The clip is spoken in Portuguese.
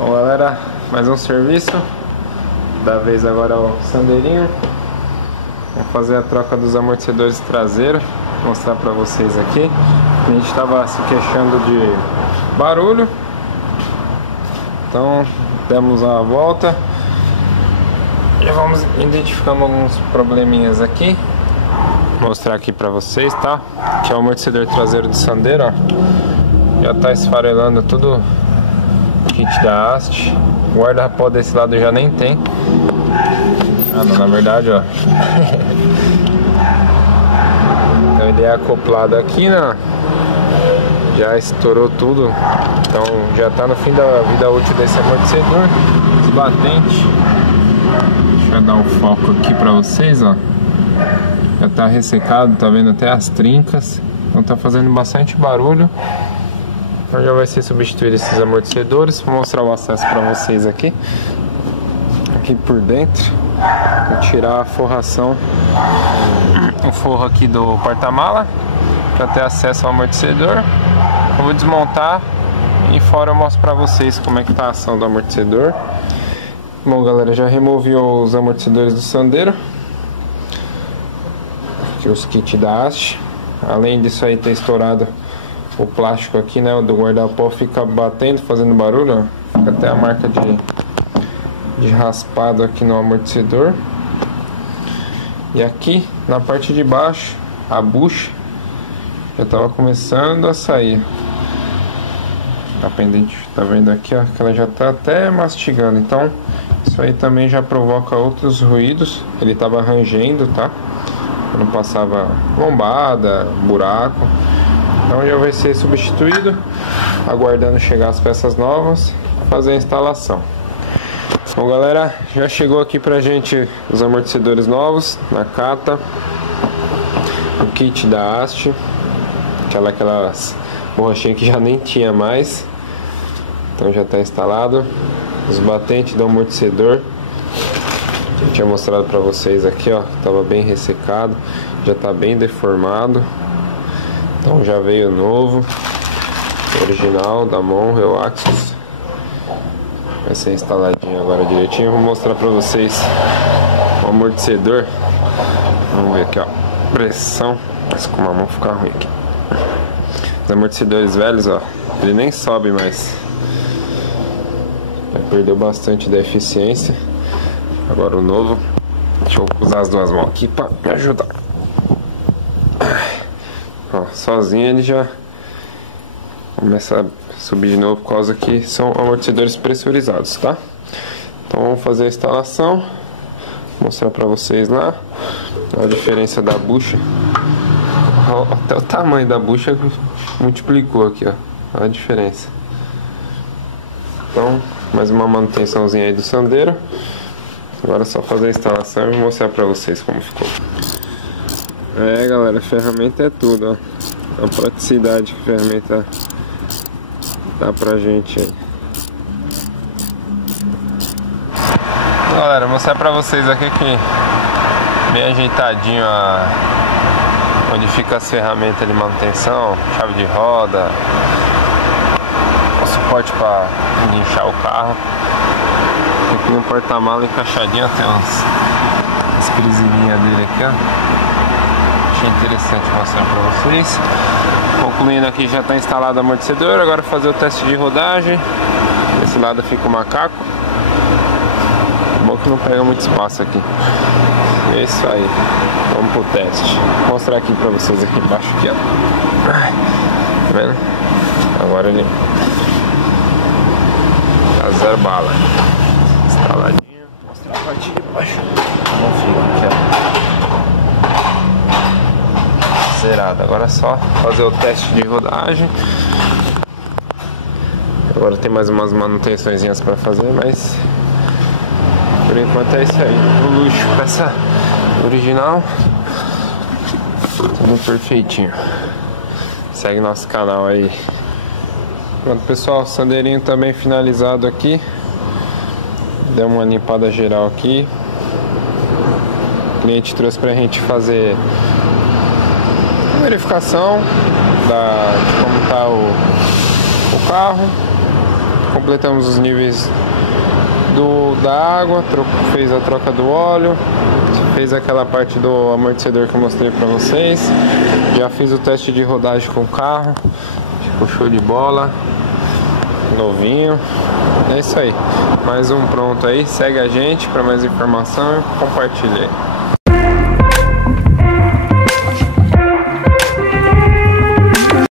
Bom, galera, mais um serviço. Da vez agora é o Sandeirinho. Vamos fazer a troca dos amortecedores traseiros. Vou mostrar pra vocês aqui. A gente estava se queixando de barulho, então demos a volta. Já vamos identificando alguns probleminhas aqui. Vou mostrar aqui pra vocês, tá? Que é o amortecedor traseiro do Sandero, ó. Já tá esfarelando tudo o kit da haste. O guarda-pó desse lado já nem tem. Ah, não, na verdade, ó. Então ele é acoplado aqui, né? Já estourou tudo. Então já tá no fim da vida útil desse amortecedor. Os batentes. Deixa eu dar um foco aqui pra vocês, ó. Já tá ressecado, tá vendo até as trincas. Então tá fazendo bastante barulho. Então já vai ser substituído esses amortecedores. Vou mostrar o acesso pra vocês aqui. Aqui por dentro. Vou tirar a forração, o forro aqui do porta-mala, para ter acesso ao amortecedor. Eu vou desmontar e fora eu mostro pra vocês como é que tá a ação do amortecedor. Bom, galera, já removi os amortecedores do Sandero. Aqui os kits da haste. Além disso aí ter estourado o plástico aqui, né, do guarda-pó, fica batendo, fazendo barulho, ó. Fica até a marca de raspado aqui no amortecedor. E aqui na parte de baixo a bucha já estava começando a sair. A pendente, tá vendo aqui, ó, que ela já tá até mastigando. Então isso aí também já provoca outros ruídos. Ele tava rangendo, tá? Não passava lombada, buraco. Então já vai ser substituído, aguardando chegar as peças novas para fazer a instalação. Bom, galera, já chegou aqui pra gente os amortecedores novos na cata, o kit da haste, aquelas borrachinhas que já nem tinha mais, então já está instalado. Os batentes do amortecedor, que eu tinha mostrado pra vocês aqui, ó, tava bem ressecado, já tá bem deformado, então já veio novo, original da Monreal Axis. Vai ser instaladinho agora direitinho. Vou mostrar pra vocês o amortecedor. Vamos ver aqui, ó. Pressão. Mas com a mão fica ruim aqui. Os amortecedores velhos, ó, ele nem sobe mais. Já perdeu bastante da eficiência. Agora o novo. Deixa eu usar as duas mãos aqui pra me ajudar. Ó, sozinho ele já começa a subir de novo, por causa que são amortecedores pressurizados, tá? Então vamos fazer a instalação, vou mostrar pra vocês lá a diferença da bucha. Até o tamanho da bucha multiplicou aqui, ó, a diferença. Então mais uma manutençãozinha aí do Sandero. Agora é só fazer a instalação e vou mostrar pra vocês como ficou. É, galera, a ferramenta é tudo, ó. A praticidade que a ferramenta dá pra gente aí. Galera, vou mostrar pra vocês aqui que bem ajeitadinho onde fica as ferramentas de manutenção, chave de roda, o suporte pra guinchar o carro. Aqui no porta-mala encaixadinho, tem umas presilhinhas dele aqui, ó. Achei interessante mostrar pra vocês. Concluindo aqui, já está instalado o amortecedor. Agora fazer o teste de rodagem. Desse lado fica o macaco. É bom que não pega muito espaço aqui. É isso aí. Vamos pro teste. Vou mostrar aqui pra vocês aqui embaixo aqui, ó. Tá vendo? Agora ele tá zero bala. Instaladinho. Vou mostrar a parte de baixo. Como fica aqui, ó. Zerado. Agora é só fazer o teste de rodagem. Agora tem mais umas manutençõezinhas para fazer, mas por enquanto é isso aí. O luxo, peça original, tudo perfeitinho. Segue nosso canal aí. Pronto, pessoal, Sandeirinho também finalizado aqui. Deu uma limpada geral aqui. O cliente trouxe pra gente fazer verificação de como está o carro, completamos os níveis da água, fez a troca do óleo, fez aquela parte do amortecedor que eu mostrei pra vocês. Já fiz o teste de rodagem com o carro, ficou show de bola, novinho. É isso aí, mais um pronto aí. Segue a gente para mais informação e compartilha aí.